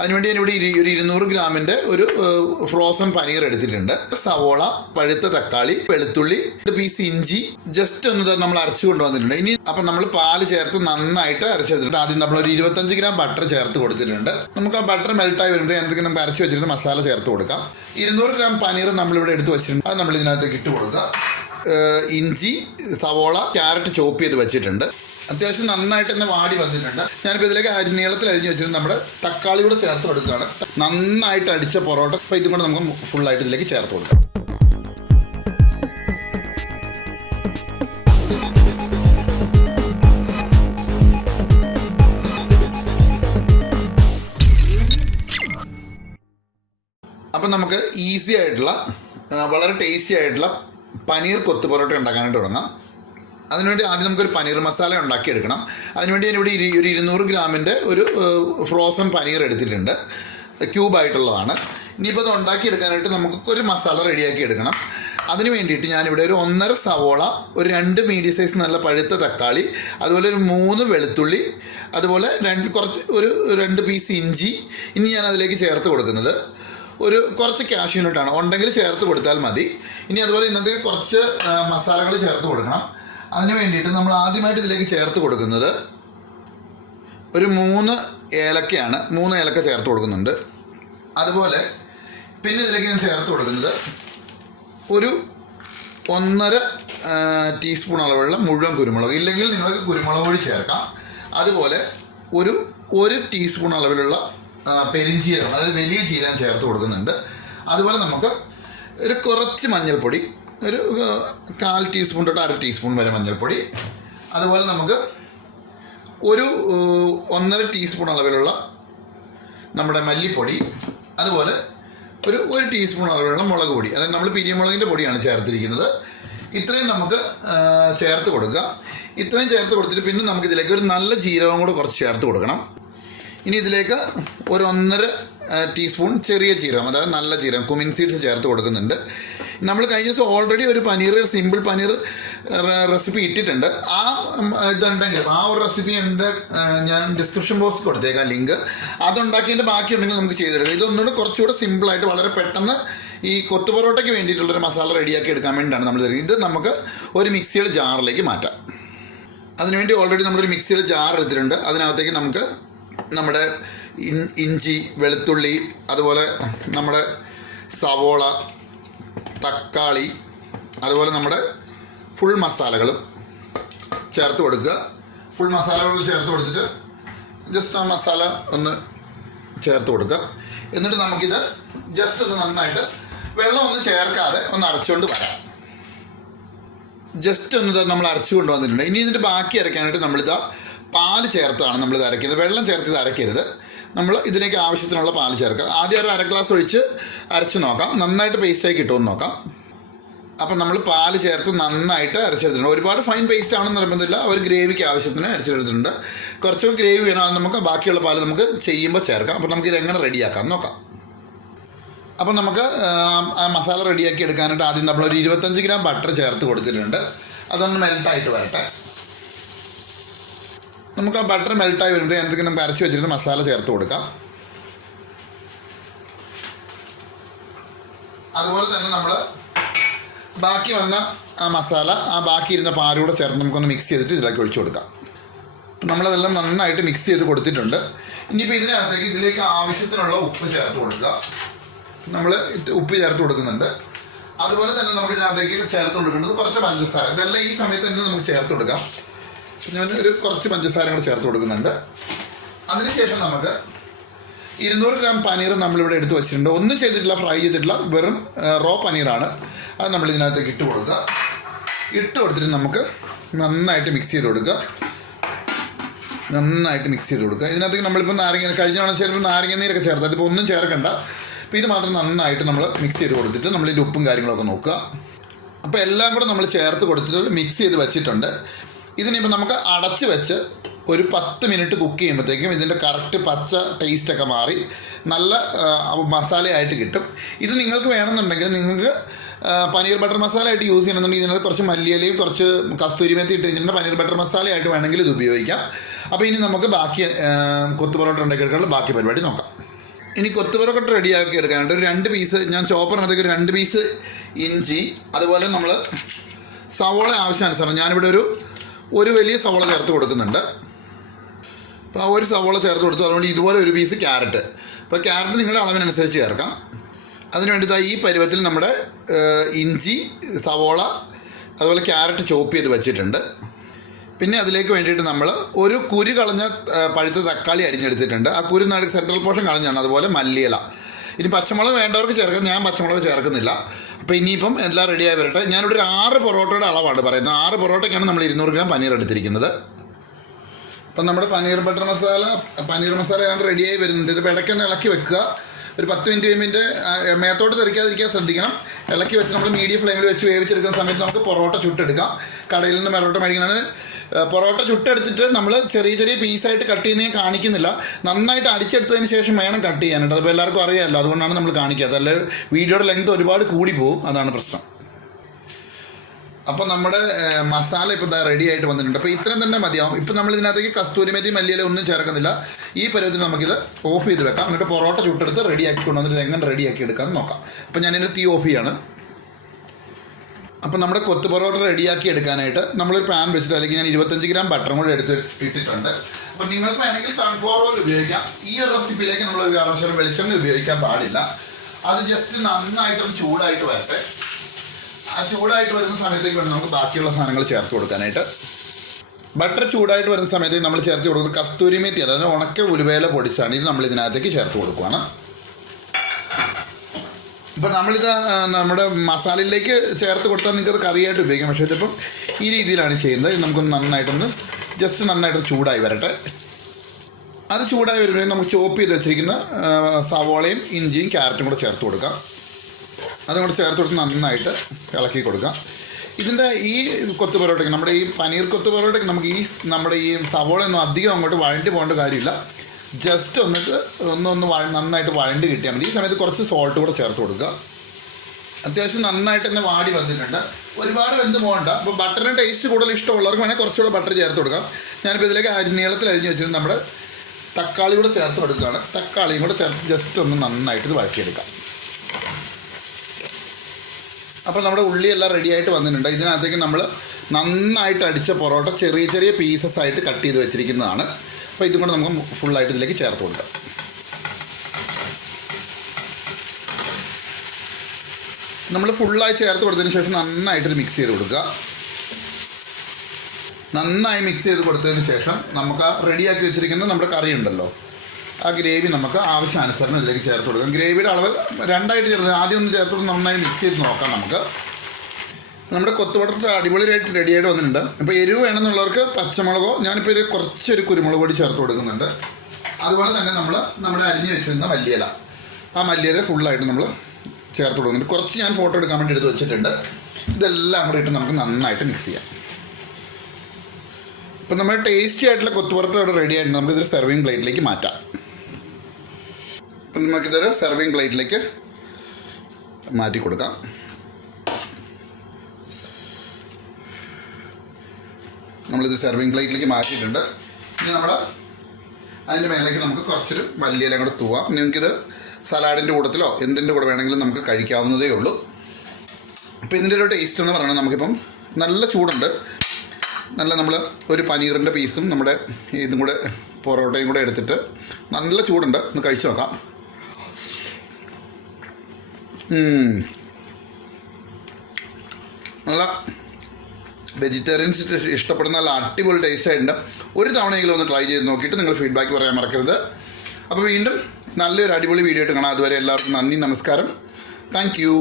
അതിനുവേണ്ടി ഞാനിവിടെ ഒരു 200 ഗ്രാമിൻ്റെ ഒരു ഫ്രോസൺ പനീർ എടുത്തിട്ടുണ്ട്. സവോള, പഴുത്ത തക്കാളി, വെളുത്തുള്ളി, 1 പീസ് ഇഞ്ചി ജസ്റ്റ് ഒന്ന് നമ്മൾ അരച്ചു കൊണ്ടുവന്നിട്ടുണ്ട്. ഇനി അപ്പം നമ്മൾ പാല് ചേർത്ത് നന്നായിട്ട് അരച്ചെടുത്തിട്ടുണ്ട്. ആദ്യം നമ്മളൊരു 25 ഗ്രാം ബട്ടർ ചേർത്ത് കൊടുത്തിട്ടുണ്ട്. നമുക്ക് ആ ബട്ടർ മെൽട്ടായി വരുന്നത് എന്തെങ്കിലും നമുക്ക് അരച്ച് വെച്ചിരുന്ന മസാല ചേർത്ത് കൊടുക്കാം. 200 ഗ്രാം പനീർ നമ്മളിവിടെ എടുത്ത് വെച്ചിട്ടുണ്ട്. അത് നമ്മൾ ഇതിനകത്തേക്ക് ഇട്ട് കൊടുക്കുക. ഇഞ്ചി, സവോള, ക്യാരറ്റ് ചോപ്പ് ചെയ്ത് വെച്ചിട്ടുണ്ട്. അത്യാവശ്യം നന്നായിട്ട് തന്നെ വാടി വന്നിട്ടുണ്ട്. ഞാനിപ്പോൾ ഇതിലേക്ക് നീളത്തിൽ അരിഞ്ഞ് വെച്ചിട്ട് നമ്മുടെ തക്കാളി കൂടെ ചേർത്ത് കൊടുക്കുകയാണ്. നന്നായിട്ട് അടിച്ച പൊറോട്ട അപ്പോൾ ഇതും കൂടെ നമുക്ക് ഫുള്ളായിട്ട് ഇതിലേക്ക് ചേർത്ത് കൊടുക്കാം. അപ്പം നമുക്ക് ഈസി ആയിട്ടുള്ള വളരെ ടേസ്റ്റി ആയിട്ടുള്ള പനീർ കൊത്തു പൊറോട്ട ഉണ്ടാക്കാനായിട്ട് തുടങ്ങാം. അതിനുവേണ്ടി ആദ്യം നമുക്കൊരു പനീർ മസാല ഉണ്ടാക്കിയെടുക്കണം. അതിനുവേണ്ടി ഞാനിവിടെ ഒരു 200 ഗ്രാമിൻ്റെ ഒരു ഫ്രോസൺ പനീർ എടുത്തിട്ടുണ്ട്. ക്യൂബായിട്ടുള്ളതാണ്. ഇനിയിപ്പോൾ അത് ഉണ്ടാക്കിയെടുക്കാനായിട്ട് നമുക്ക് ഒരു മസാല റെഡിയാക്കി എടുക്കണം. അതിന് വേണ്ടിയിട്ട് ഞാനിവിടെ ഒരു 1.5 സവോള, ഒരു 2 മീഡിയം സൈസ് നല്ല പഴുത്ത തക്കാളി, അതുപോലെ ഒരു 3 വെളുത്തുള്ളി, അതുപോലെ കുറച്ച് ഒരു 2 പീസ് ഇഞ്ചി. ഇനി ഞാൻ അതിലേക്ക് ചേർത്ത് കൊടുക്കുന്നത് കുറച്ച് കാഷ്യൂനട്ടാണ്. ഉണ്ടെങ്കിൽ ചേർത്ത് കൊടുത്താൽ മതി. ഇനി അതുപോലെ ഇന്നത്തെ കുറച്ച് മസാലകൾ ചേർത്ത് കൊടുക്കണം. അതിന് വേണ്ടിയിട്ട് നമ്മൾ ആദ്യമായിട്ട് ഇതിലേക്ക് ചേർത്ത് കൊടുക്കുന്നത് ഒരു 3 ഏലക്കയാണ്. 3 ഏലക്ക ചേർത്ത് കൊടുക്കുന്നുണ്ട്. അതുപോലെ പിന്നെ ഇതിലേക്ക് ഞാൻ ചേർത്ത് കൊടുക്കുന്നത് ഒരു 1.5 ടീസ്പൂൺ അളവുള്ള മുഴുവൻ കുരുമുളക്, ഇല്ലെങ്കിൽ നിങ്ങൾക്ക് കുരുമുളക് പൊടി ചേർക്കാം. അതുപോലെ ഒരു ടീസ്പൂൺ അളവിലുള്ള പെരിഞ്ചീരകം, അതായത് വലിയ ജീരകം ചേർത്ത് കൊടുക്കുന്നുണ്ട്. അതുപോലെ നമുക്ക് കുറച്ച് മഞ്ഞൾപ്പൊടി, ഒരു 1/4 ടീസ്പൂൺ തൊട്ട് 1/2 ടീസ്പൂൺ വരെ മഞ്ഞൾപ്പൊടി. അതുപോലെ നമുക്ക് ഒരു 1.5 ടീസ്പൂൺ അളവിലുള്ള നമ്മുടെ മല്ലിപ്പൊടി. അതുപോലെ ഒരു ടീസ്പൂൺ അളവിലുള്ള മുളക് പൊടി, അതായത് നമ്മൾ പിരിയമുളകിൻ്റെ പൊടിയാണ് ചേർത്തിരിക്കുന്നത്. ഇത്രയും നമുക്ക് ചേർത്ത് കൊടുക്കുക. ഇത്രയും ചേർത്ത് കൊടുത്തിട്ട് പിന്നെ നമുക്കിതിലേക്ക് ഒരു നല്ല ജീരകം കൂടെ കുറച്ച് ചേർത്ത് കൊടുക്കണം. ഇനി ഇതിലേക്ക് ഒരു 1.5 ടീസ്പൂൺ ചെറിയ ജീരകം, അതായത് നല്ല ജീരകം, കുമിൻ സീഡ്സ് ചേർത്ത് കൊടുക്കുന്നുണ്ട്. നമ്മൾ കഴിഞ്ഞ ദിവസം ഓൾറെഡി ഒരു സിമ്പിൾ പനീർ റെസിപ്പി ഇട്ടിട്ടുണ്ട്. ആ ഇതുണ്ടെങ്കിലും ആ ഒരു റെസിപ്പി ഞാൻ ഡിസ്ക്രിപ്ഷൻ ബോക്സിൽ കൊടുത്തേക്കാം ലിങ്ക്. അതുണ്ടാക്കിയതിൻ്റെ ബാക്കിയുണ്ടെങ്കിൽ നമുക്ക് ചെയ്തെടുക്കാം. ഇതൊന്നുകൂടെ കുറച്ചുകൂടെ സിമ്പിളായിട്ട് വളരെ പെട്ടെന്ന് ഈ കൊത്തു പൊറോട്ടയ്ക്ക് വേണ്ടിയിട്ടുള്ളൊരു മസാല റെഡിയാക്കി എടുക്കാൻ വേണ്ടിയിട്ടാണ് നമ്മൾ തരുന്നത്. ഇത് നമുക്ക് ഒരു മിക്സിയുടെ ജാറിലേക്ക് മാറ്റാം. അതിനുവേണ്ടി ഓൾറെഡി നമ്മളൊരു മിക്സിയുടെ ജാർ എടുത്തിട്ടുണ്ട്. അതിനകത്തേക്ക് നമുക്ക് നമ്മുടെ ഇഞ്ചി, വെളുത്തുള്ളി, അതുപോലെ നമ്മുടെ സവോള, തക്കാളി, അതുപോലെ നമ്മുടെ ഫുൾ മസാലകളും ചേർത്ത് കൊടുക്കുക. ഫുൾ മസാലകൾ ചേർത്ത് കൊടുത്തിട്ട് ജസ്റ്റ് ആ മസാല ഒന്ന് ചേർത്ത് കൊടുക്കുക. എന്നിട്ട് നമുക്കിത് ജസ്റ്റ് ഒന്ന് നന്നായിട്ട് വെള്ളമൊന്നും ചേർക്കാതെ ഒന്ന് അരച്ചുകൊണ്ട് വരാം. ജസ്റ്റ് ഒന്ന് നമ്മൾ അരച്ചു കൊണ്ടുവന്നിട്ടുണ്ട്. ഇനി ഇതിൻ്റെ ബാക്കി അരയ്ക്കാനായിട്ട് നമ്മളിതാ പാല് ചേർത്താണ് നമ്മളിത് അരയ്ക്കുന്നത്. വെള്ളം ചേർത്ത് ഇത് അരയ്ക്കരുത്. നമ്മൾ ഇതിലേക്ക് ആവശ്യത്തിനുള്ള പാല് ചേർക്കുക. ആദ്യം ഒരു 1/2 ഗ്ലാസ് ഒഴിച്ച് അരച്ച് നോക്കാം, നന്നായിട്ട് പേസ്റ്റായി കിട്ടുമെന്ന് നോക്കാം. അപ്പം നമ്മൾ പാല് ചേർത്ത് നന്നായിട്ട് അരച്ചെടുത്തിട്ടുണ്ട്. ഒരുപാട് ഫൈൻ പേസ്റ്റ് ആണെന്ന് നിർബന്ധമില്ല. ഒരു ഗ്രേവിക്ക് ആവശ്യത്തിന് അരച്ചെടുത്തിട്ടുണ്ട്. കുറച്ച് ഗ്രേവി വേണം, അത് നമുക്ക് ബാക്കിയുള്ള പാല് നമുക്ക് ചെയ്യുമ്പോൾ ചേർക്കാം. അപ്പോൾ നമുക്കിത് എങ്ങനെ റെഡിയാക്കാം നോക്കാം. അപ്പം നമുക്ക് ആ മസാല റെഡിയാക്കി എടുക്കാനായിട്ട് ആദ്യം നമ്മളൊരു 25 ഗ്രാം ബട്ടർ ചേർത്ത് കൊടുത്തിട്ടുണ്ട്. അതൊന്ന് മെൽട്ടായിട്ട് വരട്ടെ. നമുക്ക് ആ ബട്ടർ മെൽട്ടായി വരുന്നത് എന്തെങ്കിലും നമുക്ക് അരച്ച് വെച്ചിരുന്ന മസാല ചേർത്ത് കൊടുക്കാം. അതുപോലെ തന്നെ നമ്മൾ ബാക്കി വന്ന ആ മസാല, ആ ബാക്കി ഇരുന്ന പാലൂടെ ചേർത്ത് നമുക്കൊന്ന് മിക്സ് ചെയ്തിട്ട് ഇതിലേക്ക് ഒഴിച്ചു കൊടുക്കാം. നമ്മളതെല്ലാം നന്നായിട്ട് മിക്സ് ചെയ്ത് കൊടുത്തിട്ടുണ്ട്. ഇനിയിപ്പോൾ ഇതിലേക്ക് ആവശ്യത്തിനുള്ള ഉപ്പ് ചേർത്ത് കൊടുക്കുക. നമ്മൾ ഉപ്പ് ചേർത്ത് കൊടുക്കുന്നുണ്ട്. അതുപോലെ തന്നെ നമുക്ക് ഇതിനകത്തേക്ക് ചേർത്ത് കൊടുക്കേണ്ടത് കുറച്ച് പഞ്ചസാര. ഇതെല്ലാം ഈ സമയത്ത് തന്നെ നമുക്ക് ചേർത്ത് കൊടുക്കാം. ഞാൻ കുറച്ച് പഞ്ചസാര കൂടെ ചേർത്ത് കൊടുക്കുന്നുണ്ട്. അതിനുശേഷം നമുക്ക് 200 ഗ്രാം പനീർ നമ്മളിവിടെ എടുത്ത് വെച്ചിട്ടുണ്ട്. ഒന്നും ചെയ്തിട്ടില്ല, ഫ്രൈ ചെയ്തിട്ടില്ല, വെറും റോ പനീറാണ്. അത് നമ്മൾ ഇതിനകത്തേക്ക് ഇട്ട് കൊടുക്കുക. ഇട്ട് കൊടുത്തിട്ട് നമുക്ക് നന്നായിട്ട് മിക്സ് ചെയ്ത് കൊടുക്കുക. ഇതിനകത്തേക്ക് നമ്മളിപ്പോൾ കഴിഞ്ഞ തവണ ചിലപ്പോൾ നാരങ്ങ നീരൊക്കെ ചേർത്തിട്ട് ഇപ്പോൾ ഒന്നും ചേർക്കണ്ട. അപ്പോൾ ഇത് മാത്രം നന്നായിട്ട് നമ്മൾ മിക്സ് ചെയ്ത് കൊടുത്തിട്ട് നമ്മളിതിൻ്റെ ഉപ്പും കാര്യങ്ങളൊക്കെ നോക്കുക. അപ്പോൾ എല്ലാം കൂടെ നമ്മൾ ചേർത്ത് കൊടുത്തിട്ട് മിക്സ് ചെയ്ത് വെച്ചിട്ടുണ്ട്. ഇതിനിപ്പോൾ നമുക്ക് അടച്ച് വെച്ച് ഒരു 10 മിനിറ്റ് കുക്ക് ചെയ്യുമ്പോഴത്തേക്കും ഇതിൻ്റെ കറക്റ്റ് പച്ച ടേസ്റ്റൊക്കെ മാറി നല്ല മസാലയായിട്ട് കിട്ടും. ഇത് നിങ്ങൾക്ക് വേണമെന്നുണ്ടെങ്കിൽ നിങ്ങൾക്ക് പനീർ ബട്ടർ മസാല ആയിട്ട് യൂസ് ചെയ്യണമെന്നുണ്ടെങ്കിൽ ഇതിനകത്ത് കുറച്ച് മല്ലിയിലയും കുറച്ച് കസ്തൂരി മേത്തി ഇട്ട് കഴിഞ്ഞിട്ട് പനീർ ബട്ടർ മസാലയായിട്ട് വേണമെങ്കിൽ ഇത് ഉപയോഗിക്കാം. അപ്പോൾ ഇനി നമുക്ക് ബാക്കി കൊത്തു പൊറോട്ട ഉണ്ടാക്കിയെടുക്കാനുള്ള ബാക്കി പരിപാടി നോക്കാം. ഇനി കൊത്തു പൊറോട്ട റെഡിയാക്കി എടുക്കാനായിട്ട് ഒരു 2 പീസ് ഞാൻ ചോപ്പറിനകത്തേക്ക് ഒരു 2 പീസ് ഇഞ്ചി, അതുപോലെ നമ്മൾ സവോള ആവശ്യാനുസരണം ഞാനിവിടെ ഒരു വലിയ സവോള ചേർത്ത് കൊടുക്കുന്നുണ്ട്. അപ്പോൾ ആ ഒരു സവോള ചേർത്ത് കൊടുത്തു. അതുകൊണ്ട് ഇതുപോലെ ഒരു പീസ് ക്യാരറ്റ്. അപ്പോൾ ക്യാരറ്റ് നിങ്ങളുടെ അളവിനനുസരിച്ച് ചേർക്കാം. അതിന് വേണ്ടി ഈ പരുവത്തിൽ നമ്മുടെ ഇഞ്ചി, സവോള, അതുപോലെ ക്യാരറ്റ് ചോപ്പ് ചെയ്ത് വെച്ചിട്ടുണ്ട്. പിന്നെ അതിലേക്ക് വേണ്ടിയിട്ട് നമ്മൾ ഒരു കുരു കളഞ്ഞ പഴുത്ത തക്കാളി അരിഞ്ഞെടുത്തിട്ടുണ്ട്. ആ കുരു സെൻട്രൽ പോർഷൻ കളഞ്ഞാണ്. അതുപോലെ മല്ലിയില. ഇനി പച്ചമുളക് വേണ്ടവർക്ക് ചേർക്കാം, ഞാൻ പച്ചമുളക് ചേർക്കുന്നില്ല. അപ്പോൾ ഇനിയിപ്പം എല്ലാം റെഡിയായി വരട്ടെ. ഞാനിവിടെ ഒരു 6 പൊറോട്ടയുടെ അളവാണ് പറയുന്നത്. 6 പൊറോട്ടയ്ക്കാണ് നമ്മൾ 200 ഗ്രാം പനീർ എടുത്തിരിക്കുന്നത്. അപ്പം നമ്മുടെ പനീർ മസാല ഏതാണ്ട് റെഡിയായി വരുന്നുണ്ട്. ഇത് ഇടയ്ക്കൊന്ന് ഇളക്കി വെക്കുക. ഒരു 10 മിനിറ്റ് മേത്തോട്ട് തെറിക്കാതിരിക്കാൻ ശ്രദ്ധിക്കണം. ഇളക്കി വെച്ച് നമ്മൾ മീഡിയം ഫ്ലെയിമിൽ വെച്ച് വേവിച്ചെടുക്കുന്ന സമയത്ത് നമുക്ക് പൊറോട്ട ചുട്ടെടുക്കാം. കടയിൽ നിന്ന് പൊറോട്ട മേടിക്കുന്നത് പൊറോട്ട ചുട്ടെടുത്തിട്ട് നമ്മൾ ചെറിയ പീസായിട്ട് കട്ട് ചെയ്യുന്നത് കാണിക്കുന്നില്ല. നന്നായിട്ട് അടിച്ചെടുത്തതിന് ശേഷം വേണം കട്ട് ചെയ്യാനായിട്ട്. അതിപ്പോൾ എല്ലാവർക്കും അറിയാമല്ലോ, അതുകൊണ്ടാണ് നമ്മൾ കാണിക്കാത്തത്. അല്ലെ വീഡിയോയുടെ ലെങ്ത് ഒരുപാട് കൂടി പോകും, അതാണ് പ്രശ്നം. അപ്പോൾ നമ്മുടെ മസാല ഇപ്പോൾ റെഡി ആയിട്ട് വന്നിട്ടുണ്ട്. അപ്പോൾ ഇത്രയും തന്നെ മതിയാവും. ഇപ്പോൾ നമ്മൾ ഇതിനകത്തേക്ക് കസ്തൂരി മേത്തി, മല്ലിയില ഒന്നും ചേർക്കുന്നില്ല. ഈ പരുവത്തിൽ നമുക്കിത് ഓഫ് ചെയ്ത് വെക്കാം. എന്നിട്ട് പൊറോട്ട ചുട്ടെടുത്ത് റെഡിയാക്കി കൊണ്ടുവന്നിട്ട് എങ്ങനെ റെഡിയാക്കി എടുക്കാമെന്ന് നോക്കാം. അപ്പോൾ ഞാനിതിൻ്റെ തീ ഓഫ് ചെയ്യാണ്. അപ്പോൾ നമ്മുടെ കൊത്തു പൊറോട്ട റെഡിയാക്കി എടുക്കാനായിട്ട് നമ്മളൊരു പാൻ വെച്ചിട്ട് അല്ലെങ്കിൽ ഞാൻ 25 ഗ്രാം ബട്ടറും കൂടെ ഇട്ടിട്ടുണ്ട്. അപ്പോൾ നിങ്ങൾക്ക് വേണമെങ്കിൽ സൺഫ്ലവർ ഓയിൽ ഉപയോഗിക്കാം. ഈ ഒരു റെസിപ്പിയിലേക്ക് നമ്മൾ ഒരു കാരണവശാലും വെളിച്ചെണ്ണ ഉപയോഗിക്കാൻ പാടില്ല. അത് ജസ്റ്റ് നന്നായിട്ടൊന്ന് ചൂടായിട്ട് വരട്ടെ. ആ ചൂടായിട്ട് വരുന്ന സമയത്തേക്ക് വേണം നമുക്ക് ബാക്കിയുള്ള സാധനങ്ങൾ ചേർത്ത് കൊടുക്കാനായിട്ട്. ബട്ടർ ചൂടായിട്ട് വരുന്ന സമയത്തേക്ക് നമ്മൾ ചേർത്ത് കൊടുക്കുന്നത് കസ്തൂരി മേത്തി, അതായത് ഉണക്ക ഉലുവേല പൊടിച്ചാണ്. ഇത് നമ്മൾ ഇതിനകത്തേക്ക് ചേർത്ത് കൊടുക്കുകയാണ്. ഇപ്പോൾ നമ്മളിത് നമ്മുടെ മസാലയിലേക്ക് ചേർത്ത് കൊടുത്താൽ നിങ്ങൾക്കത് കറിയായിട്ട് ഉപയോഗിക്കാം. പക്ഷേ ഇതിപ്പം ഈ രീതിയിലാണ് ചെയ്യുന്നത്. ഇത് നമുക്കൊന്ന് നന്നായിട്ട് ചൂടായി വരട്ടെ. അത് ചൂടായി വരുമ്പോഴേ നമുക്ക് ചോപ്പ് ചെയ്ത് വെച്ചിരിക്കുന്ന സവോളയും ഇഞ്ചിയും ക്യാരറ്റും കൂടെ ചേർത്ത് കൊടുക്കാം. അതും കൂടെ ചേർത്ത് കൊടുത്ത് നന്നായിട്ട് ഇളക്കി കൊടുക്കാം. ഇതിൻ്റെ ഈ കൊത്തു പൊറോട്ടയ്ക്ക്, നമ്മുടെ ഈ പനീർ കൊത്തു പൊറോട്ടയ്ക്ക് നമുക്ക് നമ്മുടെ ഈ സവോളയൊന്നും അധികം അങ്ങോട്ട് വഴണ്ടി പോകേണ്ട കാര്യമില്ല. ജസ്റ്റ് നന്നായിട്ട് വഴണ്ടി കിട്ടിയാൽ മതി. ഈ സമയത്ത് കുറച്ച് സോൾട്ട് കൂടെ ചേർത്ത് കൊടുക്കുക. അത്യാവശ്യം നന്നായിട്ട് തന്നെ വാടി വന്നിട്ടുണ്ട്. ഒരുപാട് വെന്ത് പോകണ്ട. അപ്പോൾ ബട്ടറിന് ടേസ്റ്റ് കൂടുതൽ ഇഷ്ടമുള്ളവർക്ക് വേണമെങ്കിൽ കുറച്ചുകൂടെ ബട്ടർ ചേർത്ത് കൊടുക്കാം. ഞാനിപ്പോൾ ഇതിലേക്ക് നീളത്തിൽ അരിഞ്ഞ് വെച്ചിട്ട് നമ്മുടെ തക്കാളി കൂടെ ചേർത്ത് കൊടുക്കുകയാണ്. തക്കാളിയും കൂടെ ചേർത്ത് ജസ്റ്റ് ഒന്ന് നന്നായിട്ട് ഇത് വഴറ്റിയെടുക്കാം. അപ്പോൾ നമ്മുടെ ഉള്ളിയെല്ലാം റെഡിയായിട്ട് വന്നിട്ടുണ്ട്. ഇതിനകത്തേക്ക് നമ്മൾ നന്നായിട്ട് അടിച്ച പൊറോട്ട ചെറിയ പീസസ് ആയിട്ട് കട്ട് ചെയ്ത് വെച്ചിരിക്കുന്നതാണ്. അപ്പോൾ ഇതും കൂടെ നമുക്ക് ഫുള്ളായിട്ട് ഇതിലേക്ക് ചേർത്ത് കൊടുക്കാം. നമ്മൾ ഫുള്ളായി ചേർത്ത് കൊടുത്തതിന് ശേഷം നന്നായിട്ടൊരു മിക്സ് ചെയ്ത് കൊടുക്കുക. നന്നായി മിക്സ് ചെയ്ത് കൊടുത്തതിന് ശേഷം നമുക്ക് ആ റെഡിയാക്കി വെച്ചിരിക്കുന്ന നമ്മുടെ കറി ഉണ്ടല്ലോ, ആ ഗ്രേവി നമുക്ക് ആവശ്യാനുസരണം ഇതിലേക്ക് ചേർത്ത് കൊടുക്കാം. ഗ്രേവിയുടെ അളവ് 2ആയിട്ട് ചേർത്ത് ആദ്യം ഒന്ന് ചേർത്ത് നന്നായി മിക്സ് ചെയ്ത് നോക്കാം. നമുക്ക് നമ്മുടെ കൊത്തു പൊറോട്ട അടിപൊളിയായിട്ട് റെഡിയായിട്ട് വന്നിട്ടുണ്ട്. അപ്പോൾ എരിവ് വേണമെന്നുള്ളവർക്ക് പച്ചമുളകോ, ഞാനിപ്പോൾ ഇത് കുറച്ചൊരു കുരുമുളക് പൊടി ചേർത്ത് കൊടുക്കുന്നുണ്ട്. അതുപോലെ തന്നെ നമ്മുടെ അരിഞ്ഞ് വെച്ചിരുന്ന മല്ലിയില, ആ മല്ലിയില ഫുള്ളായിട്ട് നമ്മൾ ചേർത്ത് കൊടുക്കുന്നുണ്ട്. കുറച്ച് ഞാൻ ഫോട്ടോ എടുക്കാൻ വേണ്ടി എടുത്ത് വെച്ചിട്ടുണ്ട്. ഇതെല്ലാം കൂടെ ഇട്ട് നമുക്ക് നന്നായിട്ട് മിക്സ് ചെയ്യാം. ഇപ്പം നമ്മൾ ടേസ്റ്റി ആയിട്ടുള്ള കൊത്തു പൊറോട്ട ഇവിടെ റെഡി ആയിട്ടുണ്ട്. നമുക്കിതൊരു സെർവിങ് പ്ലേറ്റിലേക്ക് മാറ്റാം. അപ്പം നമുക്കിതൊരു സെർവിങ് പ്ലേറ്റിലേക്ക് മാറ്റി കൊടുക്കാം. നമ്മളിത് സെർവിങ് പ്ലേറ്റിലേക്ക് മാറ്റിയിട്ടുണ്ട്. ഇനി നമ്മൾ അതിൻ്റെ മേലേക്ക് നമുക്ക് കുറച്ചൊരു മല്ലിയില കൂടെ തൂവാം. നിങ്ങൾക്കിത് സലാഡിൻ്റെ കൂട്ടത്തിലോ എന്തിൻ്റെ കൂടെ വേണമെങ്കിലും നമുക്ക് കഴിക്കാവുന്നതേ ഉള്ളൂ. അപ്പോൾ ഇതിൻ്റെ ഒരു ടേസ്റ്റ് എന്ന് പറയുന്നത് നമുക്കിപ്പം നല്ല ചൂടുണ്ട്. നമ്മൾ ഒരു പനീറിൻ്റെ പീസും നമ്മുടെ ഇതും കൂടെ പൊറോട്ടയും കൂടെ എടുത്തിട്ട് നല്ല ചൂടുണ്ട്, ഒന്ന് കഴിച്ചു നോക്കാം. നല്ല വെജിറ്റേറിയൻസ് ഇഷ്ടപ്പെടുന്ന നല്ല അടിപൊളി ടേസ്റ്റ് ആയിട്ടുണ്ട്. ഒരു തവണയെങ്കിലും ഒന്ന് ട്രൈ ചെയ്ത് നോക്കിയിട്ട് നിങ്ങൾ ഫീഡ്ബാക്ക് പറയാൻ മറക്കരുത്. അപ്പോൾ വീണ്ടും നല്ലൊരു അടിപൊളി വീഡിയോ ആയിട്ട് കാണാം. അതുവരെ എല്ലാവർക്കും നന്ദി, നമസ്കാരം, താങ്ക് യു.